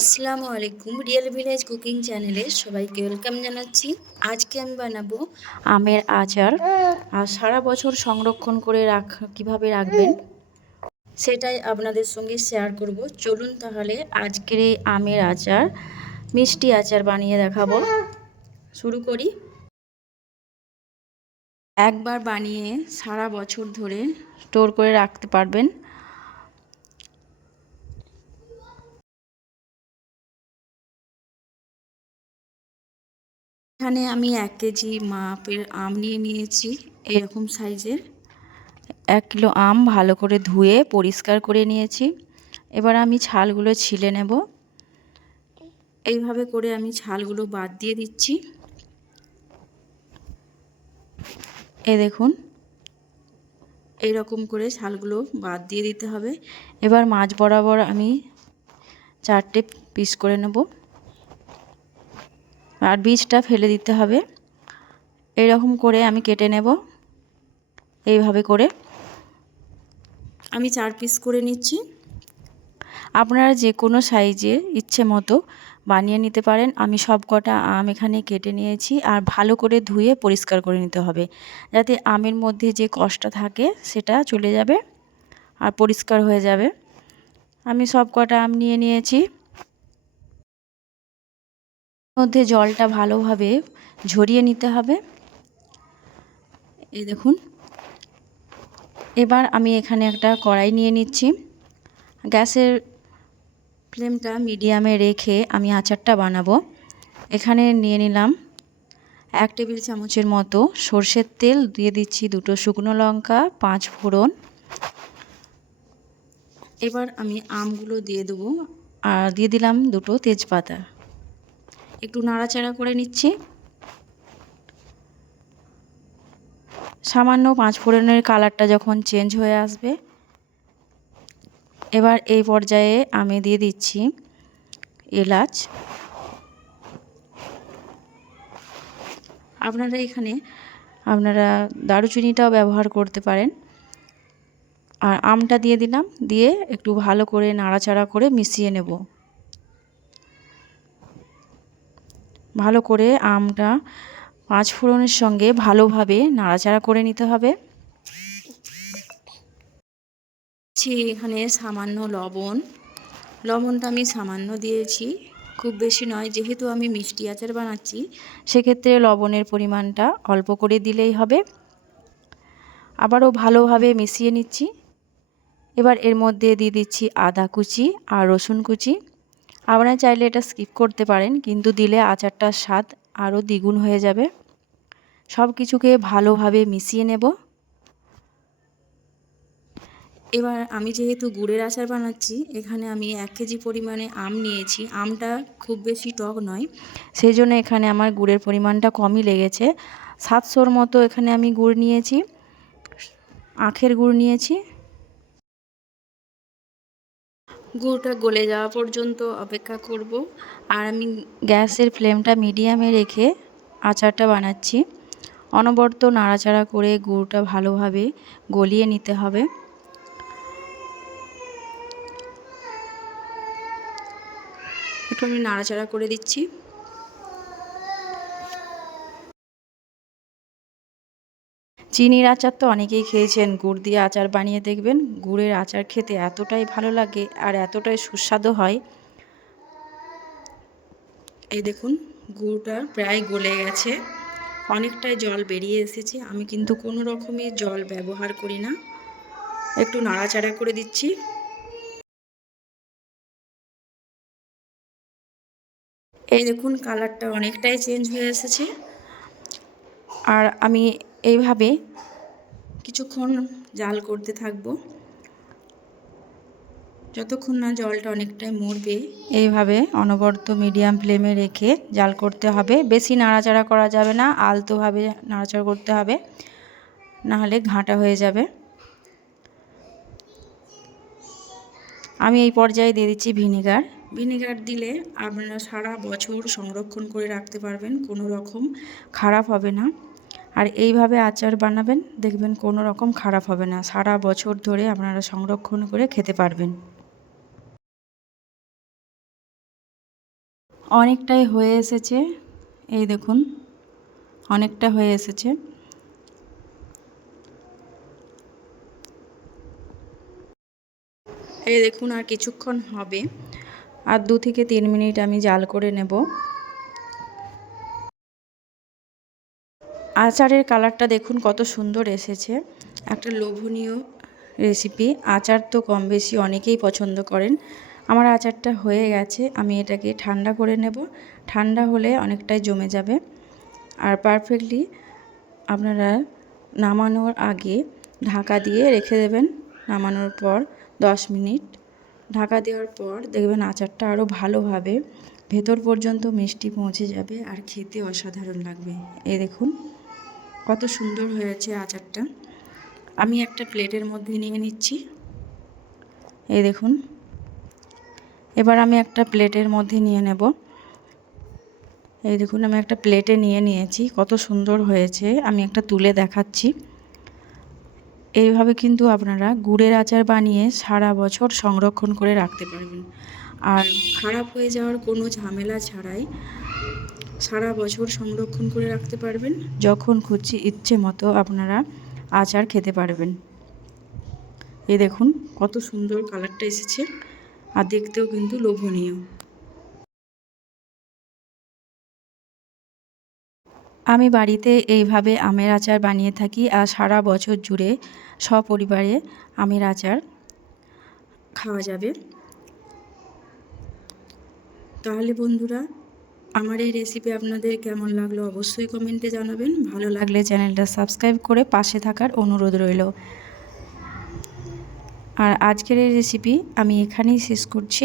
আসসালামু আলাইকুম। Real village cooking চ্যানেলে সবাইকে ওয়েলকাম জানাচ্ছি। আজকে আমি বানাবো আমের আচার। আর সারা বছর সংরক্ষণ করে কীভাবে রাখবেন সেটাই আপনাদের সঙ্গে শেয়ার করব। চলুন তাহলে আজকের এই আমের আচার, মিষ্টি আচার বানিয়ে দেখাবো। শুরু করি। একবার বানিয়ে সারা বছর ধরে স্টোর করে রাখতে পারবেন। এখানে আমি 1 কেজি মাপের আম নিয়ে নিয়েছি, এরকম সাইজের। 1 কিলো আম ভালো করে ধুয়ে পরিষ্কার করে নিয়েছি। এবার আমি ছালগুলো ছিলে নেব। এইভাবে করে আমি ছালগুলো বাদ দিয়ে দিচ্ছি। এই দেখুন, এইরকম করে ছালগুলো বাদ দিয়ে দিতে হবে। এবার মাঝ বরাবর আমি 4টে পিস করে নেব, আর বীজটা ফেলে দিতে হবে। এইরকম করে আমি কেটে নেব। এইভাবে করে আমি 4 পিস করে নিচ্ছি। আপনারা যে কোনো সাইজে ইচ্ছে মতো বানিয়ে নিতে পারেন। আমি সব কটা আম এখানে কেটে নিয়েছি, আর ভালো করে ধুয়ে পরিষ্কার করে নিতে হবে, যাতে আমের মধ্যে যে কষটা থাকে সেটা চলে যাবে আর পরিষ্কার হয়ে যাবে। আমি সব কটা আম নিয়ে নিয়েছি। মধ্যে জলটা ভালোভাবে ঝরিয়ে নিতে হবে। এই দেখুন, এবার আমি এখানে একটা কড়াই নিয়ে নিচ্ছি। গ্যাসের ফ্লেমটা মিডিয়ামে রেখে আমি আচারটা বানাবো। এখানে নিয়ে নিলাম 1 টেবিল চামচের মতো সর্ষের তেল, দিয়ে দিচ্ছি 2টো শুকনো লঙ্কা, 5 ফোড়ন। এবার আমি আমগুলো দিয়ে দেবো, আর দিয়ে দিলাম 2টো তেজপাতা। একটু নাড়াচাড়া করে নিচ্ছি। সামান্য 5 ফোড়নের কালারটা যখন চেঞ্জ হয়ে আসবে, এবার এই পর্যায়ে আমি দিয়ে দিচ্ছি এলাচ। আপনারা দারুচিনিটাও ব্যবহার করতে পারেন। আর আমটা দিয়ে দিলাম, দিয়ে একটু ভালো করে নাড়াচাড়া করে মিশিয়ে নেব। ভালো করে আমটা 5 ফোড়নের সঙ্গে ভালোভাবে নাড়াচাড়া করে নিতে হবে। এখানে সামান্য লবণটা আমি সামান্য দিয়েছি, খুব বেশি নয়। যেহেতু আমি মিষ্টি আচার বানাচ্ছি, সেক্ষেত্রে লবণের পরিমাণটা অল্প করে দিলেই হবে। আবারও ভালোভাবে মিশিয়ে নিচ্ছি। এবার এর মধ্যে দিয়ে দিচ্ছি আদা কুচি আর রসুন কুচি। আপনারা চাইলে এটা স্কিপ করতে পারেন, কিন্তু দিলে আচারটার স্বাদ আরও দ্বিগুণ হয়ে যাবে। সব কিছুকে ভালোভাবে মিশিয়ে নেব। এবার আমি যেহেতু গুড়ের আচার বানাচ্ছি, এখানে আমি 1 কেজি পরিমাণে আম নিয়েছি। আমটা খুব বেশি টক নয়, সেই জন্য এখানে আমার গুড়ের পরিমাণটা কমই লেগেছে। 700-র মতো এখানে আমি গুড় নিয়েছি, আখের গুড় নিয়েছি। গুড়টা গলে যাওয়া পর্যন্ত অপেক্ষা করব। আর আমি গ্যাসের ফ্লেমটা মিডিয়ামে রেখে আচারটা বানাচ্ছি। অনবরত নাড়াচাড়া করে গুড়টা ভালোভাবে গলিয়ে নিতে হবে। একটু আমি নাড়াচাড়া করে দিচ্ছি। চিনির আচার তো অনেকেই খেয়েছেন, গুড় দিয়ে আচার বানিয়ে দেখবেন। গুড়ের আচার খেতে এতটাই ভালো লাগে আর এতটাই সুস্বাদু হয়। এই দেখুন, গুড়টা প্রায় গলে গেছে, অনেকটাই জল বেরিয়ে এসেছে। আমি কিন্তু কোনো রকমের জল ব্যবহার করি না, একটু নাড়াচাড়া করে দিচ্ছি। এই দেখুন, কালারটা অনেকটাই চেঞ্জ হয়ে এসেছে। আর আমি এইভাবে কিছুক্ষণ জাল করতে থাকবো, যতক্ষণ না জলটা অনেকটাই মরবে। এইভাবে অনবরত মিডিয়াম ফ্লেমে রেখে জাল করতে হবে। বেশি নাড়াচাড়া করা যাবে না, আলতোভাবে নাড়াচাড়া করতে হবে, নাহলে ঘাঁটা হয়ে যাবে। আমি এই পর্যায়ে দিয়ে দিচ্ছি ভিনেগার দিলে আপনারা সারা বছর সংরক্ষণ করে রাখতে পারবেন, কোনো রকম খারাপ হবে না। আর এইভাবে আচার বানাবেন, দেখবেন কোনো রকম খারাপ হবে না, সারা বছর ধরে আপনারা সংরক্ষণ করে খেতে পারবেন। অনেকটাই হয়ে এসেছে, এই দেখুন অনেকটা হয়ে এসেছে। এই দেখুন আর কিছুক্ষণ হবে, আর 2 থেকে 3 মিনিট আমি জাল করে নেব। আচারের কালারটা দেখুন কত সুন্দর এসেছে, একটা লোভনীয় রেসিপি। আচার তো কম বেশি অনেকেই পছন্দ করেন। আমার আচারটা হয়ে গেছে, আমি এটাকে ঠান্ডা করে নেব। ঠান্ডা হলে অনেকটাই জমে যাবে। আর পারফেক্টলি আপনারা নামানোর আগে ঢাকা দিয়ে রেখে দেবেন। নামানোর পর 10 মিনিট ঢাকা দেওয়ার পর দেখবেন আচারটা আরও ভালোভাবে ভেতর পর্যন্ত মিষ্টি পৌঁছে যাবে আর খেতে অসাধারণ লাগবে। এই দেখুন কত সুন্দর হয়েছে আচারটা। আমি একটা প্লেটের মধ্যে নিয়ে নিচ্ছি। এই দেখুন, এবার আমি একটা প্লেটের মধ্যে নিয়ে নেব। এই দেখুন আমি একটা প্লেটে নিয়ে নিয়েছি, কত সুন্দর হয়েছে। আমি একটা তুলে দেখাচ্ছি। এইভাবে কিন্তু আপনারা গুড়ের আচার বানিয়ে সারা বছর সংরক্ষণ করে রাখতে পারবেন, আর খারাপ হয়ে যাওয়ার কোনো ঝামেলা ছাড়াই সারা বছর সংরক্ষণ করে রাখতে পারবেন। যখন খুশি ইচ্ছে মতো আপনারা আচার খেতে পারবেন। এই দেখুন কত সুন্দর কালারটা এসেছে, আর দেখতেও কিন্তু লোভনীয়। আমি বাড়িতে এইভাবে আমের আচার বানিয়ে থাকি, আর সারা বছর জুড়ে সপরিবারে আমের আচার খাওয়া যাবে। তাহলে বন্ধুরা, আমার এই রেসিপি আপনাদের কেমন লাগলো অবশ্যই কমেন্টে জানাবেন। ভালো লাগলে চ্যানেলটা সাবস্ক্রাইব করে পাশে থাকার অনুরোধ রইল। আর আজকের এই রেসিপি আমি এখানেই শেষ করছি।